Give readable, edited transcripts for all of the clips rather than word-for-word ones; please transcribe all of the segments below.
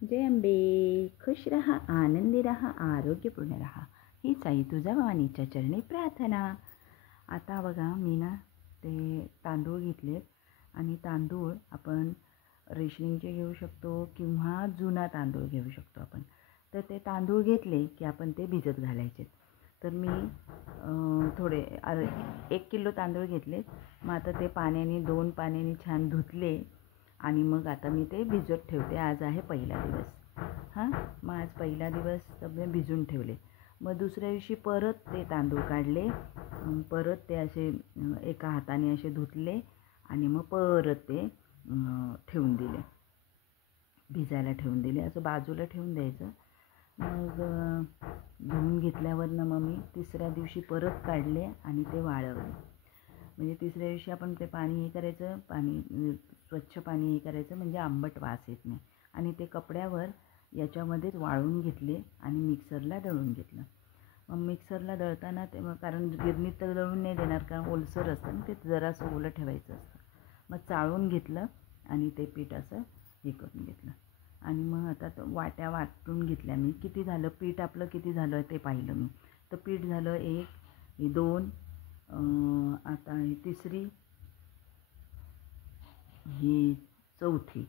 जय अंबे. खुश रहा, आनंदी रहा, आरोग्यपूर्ण रहा, हीच आई तुझ्या भवानीच्या चरणी प्रार्थना. आता बघा मी ना ते तांदूळ घेतलेत आणि तांदूळ आपण रेशनिंगचे घेऊ शकतो किंवा जुना तांदूळ घेऊ शकतो आपण. तर ते तांदूळ घेतले की आपण ते भिजत घालायचे. तर मी थोडे 1 किलो तांदूळ घेतले. मग आता ते पाण्याने 2 पाण्याने छान धुतले आणि मग आता मी ते भिजत ठेवते. आज आहे पहिला दिवस. मग आज पहिला दिवस सगळे भिजून ठेवले. मग दुसऱ्या दिवशी परत ते तांदूळ काढले, परत ते असे एका हाताने असे धुतले आणि मग परत ते ठेवून दिले, भिजायला ठेवून दिले. असं बाजूला ठेवून द्यायचं. मग धुवून घेतल्यावरनं मग मी तिसऱ्या दिवशी परत काढले आणि ते वाळवले. म्हणजे तिसऱ्या दिवशी आपण ते पाणी हे करायचं, स्वच्छ पाणी हे करायचं, म्हणजे आंबट वास येत नाही. आणि ते कपड्यावर याच्यामध्येच वाळवून घेतले आणि मिक्सरला दळून घेतलं. मग मिक्सरला दळताना ते कारण गिरणीत तर दळून नाही देणार, कारण ओलसर असतं ना, ते जरासं ओलं ठेवायचं असतं. मग चाळून घेतलं आणि ते पीठ असं हे करून घेतलं. आणि मग आता वाट्या वाटून घेतल्या मी. किती झालं पीठ आपलं, किती झालं ते पाहिलं मी. तर पीठ झालं 1, 2, आता ही तिसरी, ही चौथी,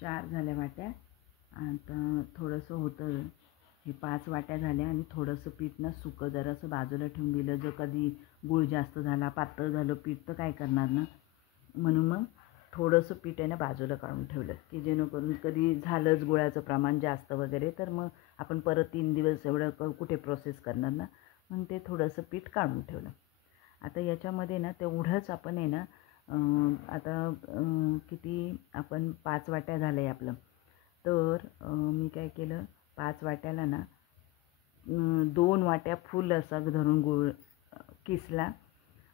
4 झाल्या वाट्या. आता थोडंसं होतं, हे 5 वाट्या झाल्या. आणि थोडंसं पीठ ना सुकं जरासं बाजूला ठेवून दिलं. जर कधी गूळ जास्त झाला, पातळ झालं पीठ तर काय करणार ना, म्हणून मग थोडंसं पीठ आहे ना बाजूला काढून ठेवलं, की जेणेकरून कधी झालंच गुळाचं प्रमाण जास्त वगैरे तर मग आपण परत 3 दिवस एवढं कुठे प्रोसेस करणार ना, म्हणून ते थोडंसं पीठ काढून ठेवलं. आता याच्यामध्ये ना तेवढंच आपण आहे ना, आता किती आपण 5 वाट्या झालं आहे आपलं. तर मी काय केलं, 5 वाट्याला ना 2 वाट्या फुल असा धरून गूळ किसला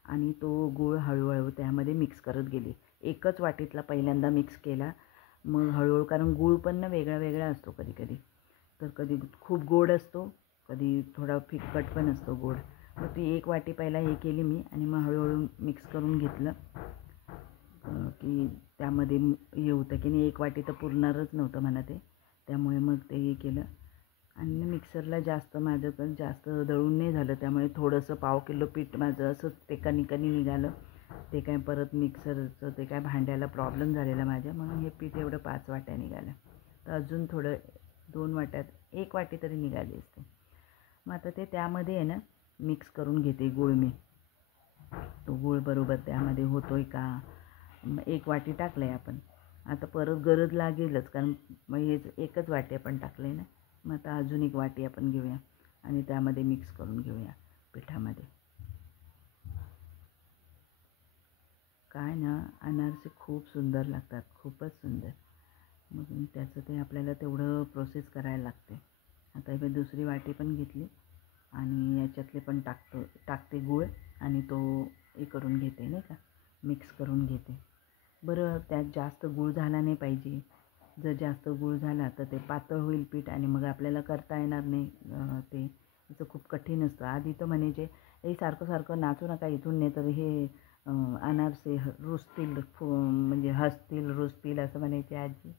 आणि तो गूळ हळूहळू त्यामध्ये मिक्स करत गेले. एकच वाटीतला पहिल्यांदा मिक्स केला. मग हळूहळू, कारण गूळ पण ना वेगळा वेगळा असतो कधी कधी. तर कधी खूप गोड असतो, कधी थोडा फिकट पण असतो गोड. मग ती 1 वाटी पहिला हे केली मी आणि मग हळूहळू मिक्स करून घेतलं, की त्यामध्ये हे होतं की नाही, 1 वाटी तर पुरणारच नव्हतं म्हणा ते. त्यामुळे मग ते हे केलं. आणि मिक्सरला माझं पण जास्त दळून नाही झालं, त्यामुळे थोडंसं 1/2 किलो पीठ माझं असं ते कणी निघालं. ते काय परत मिक्सरचं ते काय भांड्याला प्रॉब्लेम झालेला माझ्या, म्हणून हे पीठ एवढं 5 वाट्या निघालं. तर अजून थोडं 2 वाट्यात 1 वाटी तरी निघाली असते. मग आता ते त्यामध्ये आहे ना मिक्स करून घेते गूळ मी. तो गूळ बरोबर त्यामध्ये होतोय का. 1 वाटी टाकलं आहे आपण. आता परत गरज लागेलच, कारण मग हे एकच वाटी आपण टाकलं आहे ना. मग आता अजून 1 वाटी आपण घेऊया आणि त्यामध्ये मिक्स करून घेऊया पिठामध्ये. काय ना, अनारसे खूप सुंदर लागतात, खूपच सुंदर. मग त्याचं ते आपल्याला तेवढं प्रोसेस करायला लागते. आता हे दुसरी वाटी पण घेतली आणि याच्यातले पण टाकते गूळ आणि तो हे करून घेते नाही का, मिक्स करून घेते. बरं, त्यात जास्त गूळ झाला नाही पाहिजे. जर जास्त गूळ झाला तर ते पातळ होईल पीठ आणि मग आपल्याला करता येणार नाही. ते त्याचं खूप कठीण असतं. आधी तर म्हणायचे, हे सारखं सारखं नाचू नका इथून, नाही तर हे अनारसे रुजतील, म्हणजे हसतील रुजतील असं म्हणायचे आजी,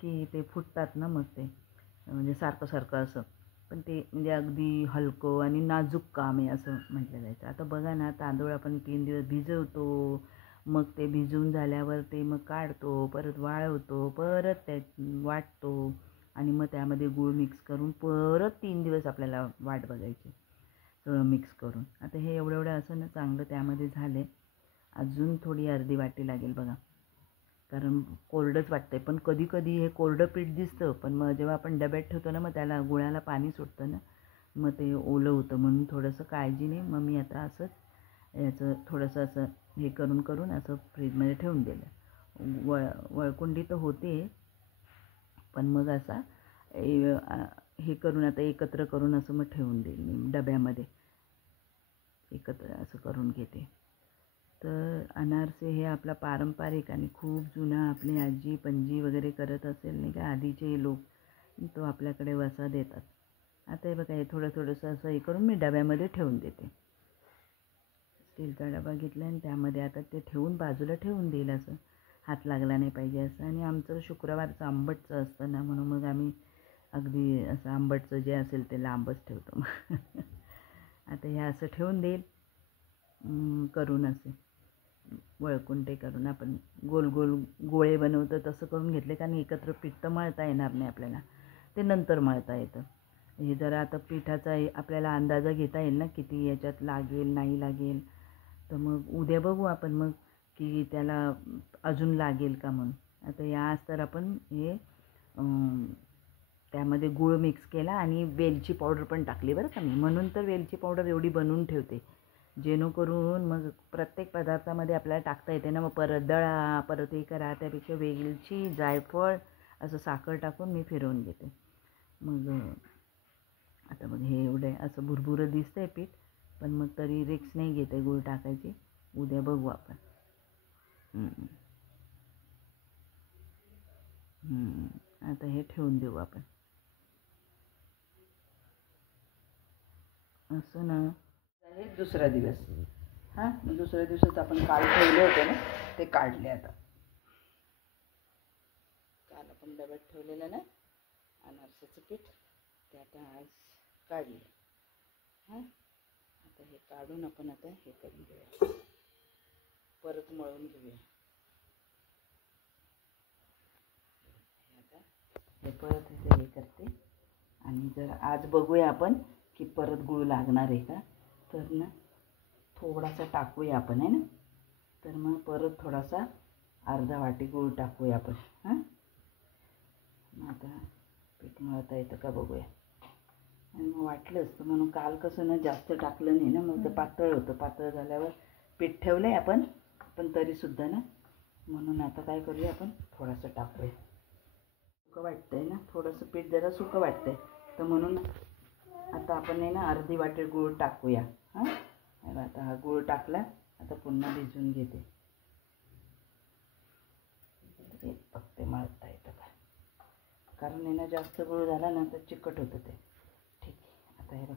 की ते फुटतात ना मग ते, म्हणजे सारखं सारखं असं. पण ते म्हणजे अगदी हलकं आणि नाजूक काम आहे असं म्हटलं जायचं. आता बघा ना, तांदूळ आपण 3 दिवस भिजवतो, मग ते भिजून झाल्यावर ते मग काढतो, परत वाळवतो, परत ते वाटतो आणि मग त्यामध्ये गूळ मिक्स करून परत 3 दिवस आपल्याला वाट बघायची सगळं मिक्स करून. आता हे एवढं असं ना चांगलं त्यामध्ये झाले. अजून थोडी अर्धी वाटी लागेल बघा, कारण कोरडंच वाटतंय. पण कधी कधी हे कोरडं पीठ दिसतं, पण मग जेव्हा आपण डब्यात ठेवतो ना, मग त्याला गुळाला पाणी सुटतं ना, मग ते ओलं होतं. म्हणून थोडंसं काळजीने मग मी आता असंच याचं थोडंसं असं हे करून असं फ्रीजमध्ये ठेवून दिलं. वळकुंडी तर होते, पण मग असा हे करून आता एकत्र करून असं मग ठेवून देईल मी डब्यामध्ये, एकत्र असं करून घेते. तर अनारसे हे आपला पारंपरिक आणि खूप जुना आपली आजी पणजी वगैरे करत असेल नाही का, आधीचे लोक, तो आपल्याकडे वसा देतात. आता हे बघा, हे थोडंसं असं हे करून मी डब्यामध्ये ठेवून देते. स्टीलचा डबा घेतला आणि त्यामध्ये आता ते ठेवून बाजूला ठेवून देईल असं. हात लागला नाही पाहिजे असं. आणि आमचं शुक्रवारचं आंबटचं असतं ना, म्हणून मग आम्ही अगदी असं आंबटचं जे असेल ते लांबच ठेवतो. आता हे असं ठेवून देईल करून, असे वळकून ते करून आपण गोल गोल गोळे बनवतो तसं करून घेतले. कारण एकत्र पीठ तर मळता येणार नाही आपल्याला, ते नंतर मळता येतं. हे जरा आता पिठाचा आपल्याला अंदाजा घेता येईल ना, किती याच्यात लागेल नाही लागेल. तर मग उद्या बघू आपण मग की त्याला अजून लागेल का म्हणून. आता आज तर आपण हे त्यामध्ये गूळ मिक्स केला आणि वेलची पावडर पण टाकली बरं का मी. म्हणून तर वेलची पावडर एवढी बनवून ठेवते, जेणेकरून मग प्रत्येक पदार्थामध्ये आपल्याला टाकता येते ना. मग परत दळा, परत हे करा, त्यापेक्षा वेलची, जायफळ असं साखर टाकून मी फिरवून घेते. मग आता मग हे एवढं असं भुरभुरं दिसतं आहे पीठ, पण मग तरी रिक्स नाही घेते गूळ टाकायची. उद्या बघू आपण. आता हे ठेवून देऊ आपण असं ना. हे दुसरा दिवस. हां, मग दुसऱ्या दिवसात आपण काल ठेवले होते ना, ते काढले. आता काल आपण डब्यात ठेवलेलं ना अनारसाचं पीठ, ते आता आज काढले. हां, आता हे काढून आपण आता हे करून घेऊया, परत मळून घेऊया. आता हे परत हे करते. आणि जर आज बघूया आपण की परत गूळ लागणार आहे का, तर ना थोडासा टाकूया आपण, आहे ना. तर मग परत थोडासा अर्धा वाटी गूळ टाकूया आपण. हां, आता पीठ मळता येतं का बघूया. आणि मग वाटलंच तर म्हणून काल कसं ना जास्त टाकलं नाही ना, मग ते पातळ होतं. पातळ झाल्यावर पीठ ठेवलं आहे आपण, पण तरीसुद्धा ना, म्हणून आता काय करूया आपण थोडंसं टाकूया. सुकं वाटतं आहे ना, थोडंसं पीठ जरा सुकं वाटतं आहे, तर म्हणून आता आपण आहे ना अर्धी वाटी गूळ टाकूया. हां, आता हा गूळ टाकला. आता पुन्हा भिजवून घेते. फक्त मळता येतं का, कारण आहे ना जास्त गूळ झाला ना तर चिकट होतं ते. ठीक आहे. आता हे बघ,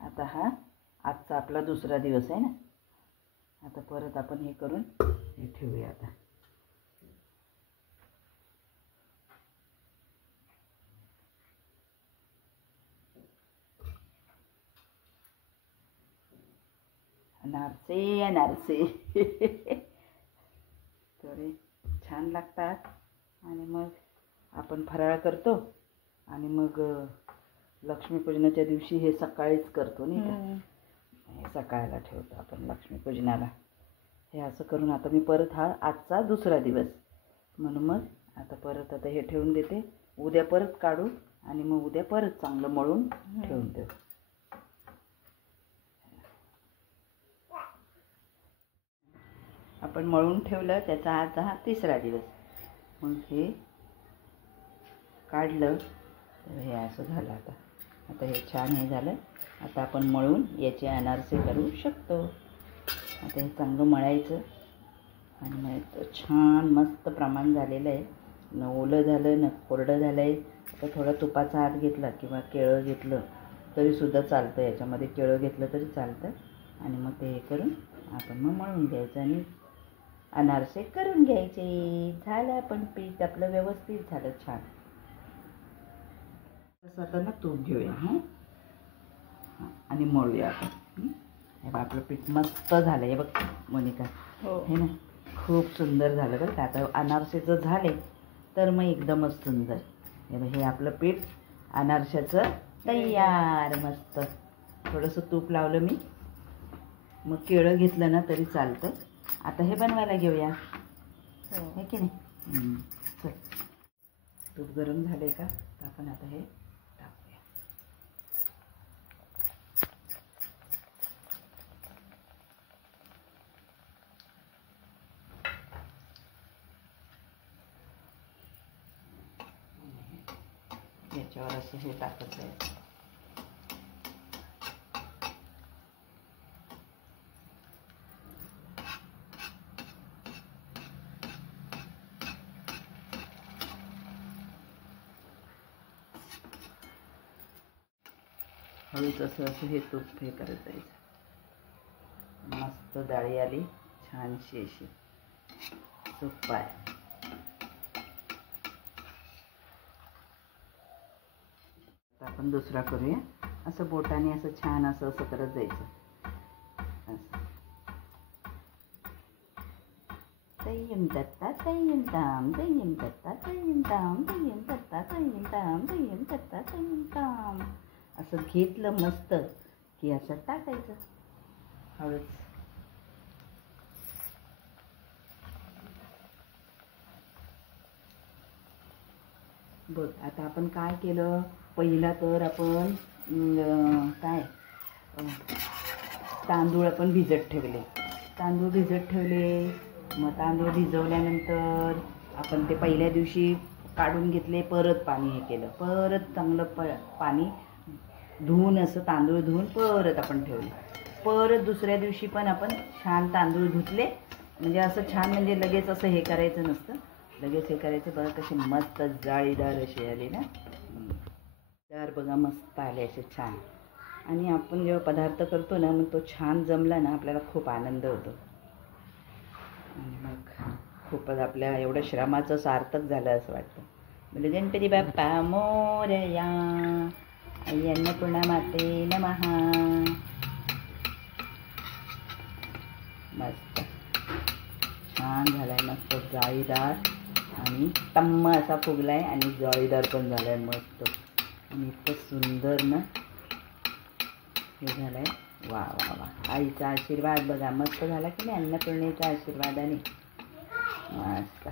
आता हा आजचा आपला दुसरा दिवस आहे ना. आता परत आपण हे करून हे ठेवूया. आता अनारसे अनारसे तर छान लागतात. आणि मग आपण फराळ करतो आणि मग लक्ष्मीपूजनाच्या दिवशी हे सकाळीच करतो नाही का. हे सकाळला ठेवतो आपण लक्ष्मीपूजनाला. हे असं करून आता मी परत हा आजचा दुसरा दिवस म्हणून मग आता परत आता हे ठेवून देते. उद्या परत काढू आणि मग उद्या परत चांगलं मळून ठेवून देऊ. आपण मळून ठेवलं, त्याचा आज हा तिसरा दिवस. मग हे काढलं तर हे असं झालं. आता हे छान हे झालं. आता आपण मळून याचे अनारसे करू शकतो. आता हे चांगलं मळायचं आणि मग छान मस्त प्रमाण झालेलं आहे. न ओलं झालं न कोरडं झालं आहे. तर थोडा तुपाचा हात घेतला किंवा केळं घेतलं तरीसुद्धा चालतं. याच्यामध्ये केळं घेतलं तरी चालतं. आणि मग ते हे करून आपण मग मळून घ्यायचं आणि अनारसे करून घ्यायचे. झालं आपण पीठ आपलं व्यवस्थित झालं छान. तसं आता ना तूप घेऊया. हां, आणि मळूया आपण. हे बघ आपलं पीठ मस्त झालं आहे बघ मोनिका. हे ना खूप सुंदर झालं बरं का. आता अनारसेचं झाले तर मग एकदमच सुंदर. हे बघ हे आपलं पीठ अनारशाचं तयार. मस्त थोडंसं तूप लावलं मी. मग केळं घेतलं ना तरी चालतं. आता हे बनवायला घेऊया, हे की नाही. चल, तूप गरम झाले का, तर आपण आता हे टाकूया. याच्यावर असं हे टाकत जायचं. हळूच असं असं हे तूप हे करत जायचं. मस्त जाळी आली छानशी अशी. तूप आहे. आपण दुसरा करूया. असं बोटाने असं छान असं असं करत जायचं. असं तय्यम तत्ता तय्यम ताम तय्यम तत्ता तय्यम ताम तय्यम तत्ता तय्यम ताम तय्यम तत्ता तय्यम ताम. असं घेतलं मस्त की असं टाकायचं हळूच. बघ आता आपण काय केलं. पहिला तर आपण काय तांदूळ आपण भिजत ठेवले. मग तांदूळ भिजवल्यानंतर आपण ते पहिल्या दिवशी काढून घेतले. परत पाणी हे केलं. परत चांगलं पाणी धुवून असं तांदूळ धुवून परत आपण ठेवले. परत दुसऱ्या दिवशी पण आपण छान तांदूळ धुतले. म्हणजे असं छान म्हणजे लगेच असं हे करायचं नसतं. लगेच हे करायचं. बघा कशी मस्त जाळीदार अशी आली ना. तर बघा मस्त आले असे छान. आणि आपण जेव्हा पदार्थ करतो ना मग तो छान जमला ना आपल्याला खूप आनंद होतो. आणि मग खूपच आपल्या एवढ्या श्रमाचं सार्थक झालं असं वाटतं. म्हणजे गणपती बाप्पा मोरया, आई अन्नपूर्णा माते नमः. मस्त छान झालाय. मस्त जाळीदार आणि टम्म असा फुगलाय आणि जाळीदार पण झालाय मस्त. आणि इतकं सुंदर ना हे झालंय. वा वा वा. आईचा आशीर्वाद बघा मस्त झाला की नाही अन्नपूर्णेच्या आशीर्वादाने. मस्त.